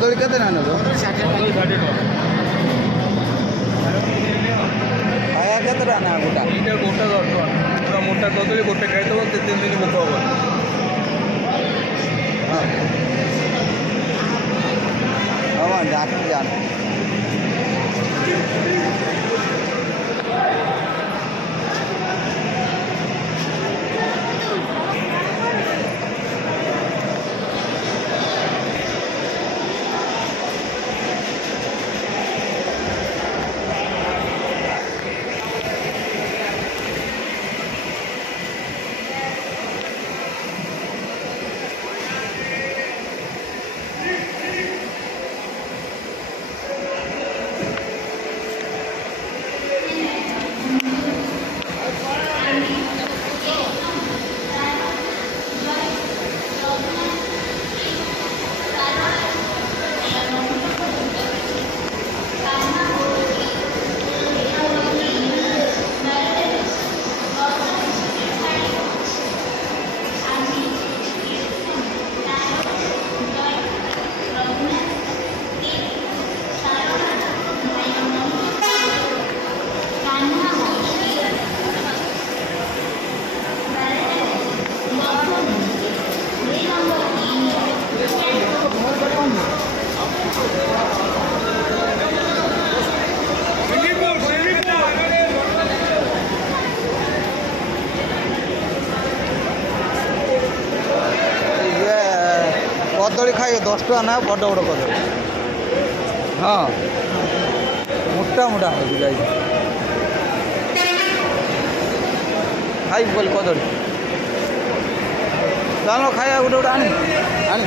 କଦଳୀ କେତେ ନା ନେବ? କଦଳୀ 60 ଟଙ୍କା। ଖାଇବା କେତେ ଟଙ୍କା ନା ଗୋଟା? ଏଇଟା ଗୋଟା 10 ଟଙ୍କା। ପୁରା ମୋଟା କଦଳୀ ଗୋଟେ ଖାଇଦେବ 3 ଦିନ ଭୋକ ହବନି। ହଁ ହଁ ଜାଣି ଜାଣି କଦଳୀ ଖାଇବେ 10 ଟଙ୍କା ନା ବଡ଼ ବଡ଼ କଦଳୀ। ହଁ ମୋଟା ମୋଟା ହେଉଛି ଯାଇ ଖାଇବୁ କହିଲେ କଦଳୀ ଚାଲ ଖାଇବା ଗୋଟେ ଗୋଟେ ଆଣି